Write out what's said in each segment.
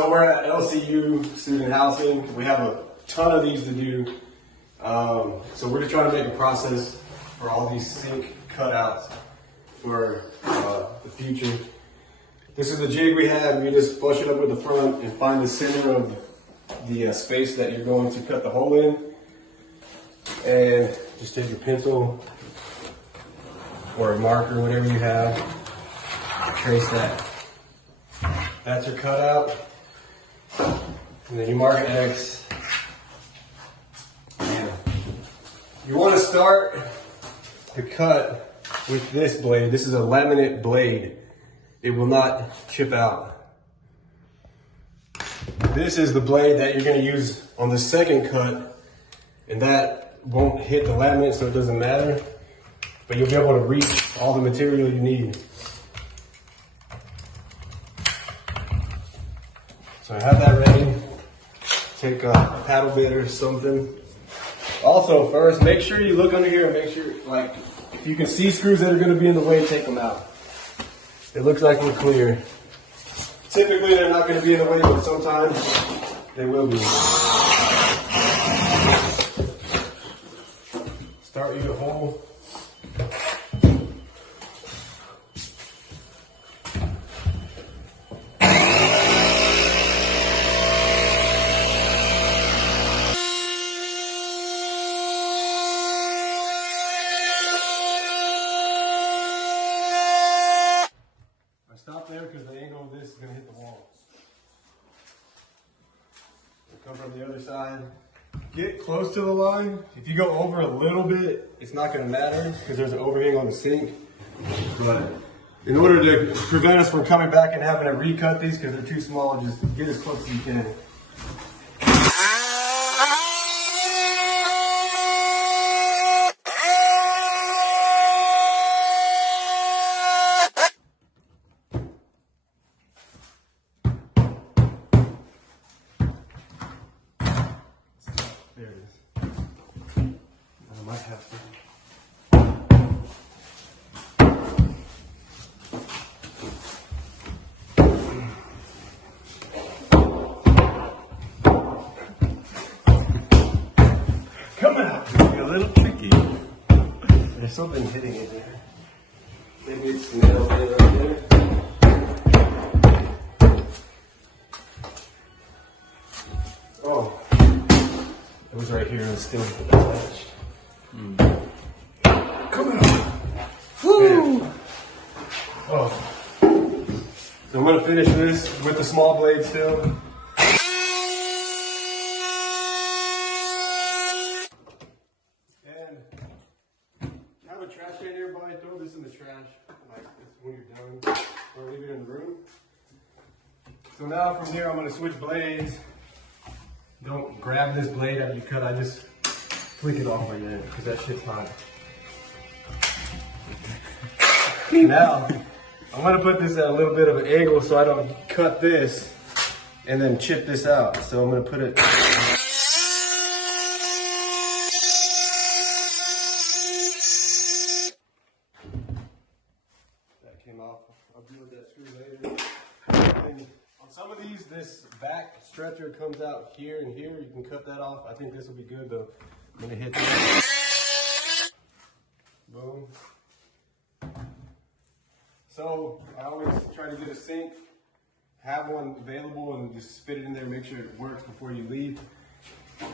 So we're at LCU student housing. We have a ton of these to do. So we're just trying to make a process for all these sink cutouts for the future. This is the jig we have. You just flush it up with the front and find the center of the space that you're going to cut the hole in. And just take your pencil or a marker, whatever you have, trace that. That's your cutout. And then you mark an X. And you want to start the cut with this blade. This is a laminate blade. It will not chip out. This is the blade that you're going to use on the second cut, and that won't hit the laminate, so it doesn't matter. But you'll be able to reach all the material you need. So I have that ready. Take a paddle bit or something. Also, first, make sure you look under here and make sure, like, if you can see screws that are going to be in the way, take them out. It looks like we're clear. Typically, they're not going to be in the way, but sometimes they will be. Start your hole. Stop there because the angle of this is going to hit the wall. Come from the other side. Get close to the line. If you go over a little bit, it's not going to matter because there's an overhang on the sink. But in order to prevent us from coming back and having to recut these because they're too small, just get as close as you can. There it is. I might have to. Coming out. It's a little tricky. There's something hitting it there. Maybe it's nailed in right there. Oh. It was right here and still attached. Come on. Woo! Oh. So I'm going to finish this with the small blade still. And have a trash can nearby. Throw this in the trash like this when you're done, or leave it in the room. So now from here I'm going to switch blades. Don't grab this blade after you cut, I just flick it off like that because that shit's hot. Now, I'm gonna put this at a little bit of an angle so I don't cut this and then chip this out. So I'm gonna put it. That came off. I'll deal with that screw later. And on some of these, this back stretcher comes out here and here. You can cut that off. I think this will be good though. I'm gonna hit that. Boom. So I always try to get a sink, have one available, and just spit it in there, make sure it works before you leave.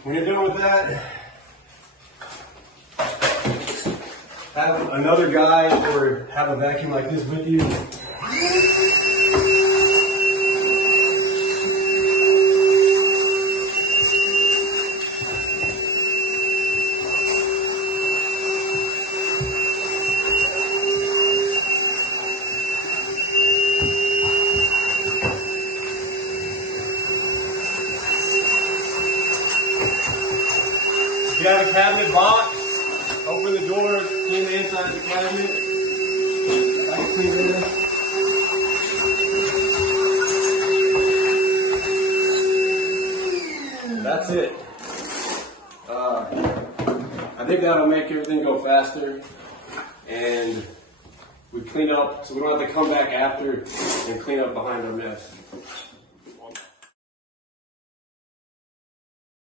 When you're done with that, have another guy or have a vacuum like this with you. If you have a cabinet box, open the door, clean the inside of the cabinet. I can clean this. That's it. I think that'll make everything go faster, and we clean up so we don't have to come back after and clean up behind our mess.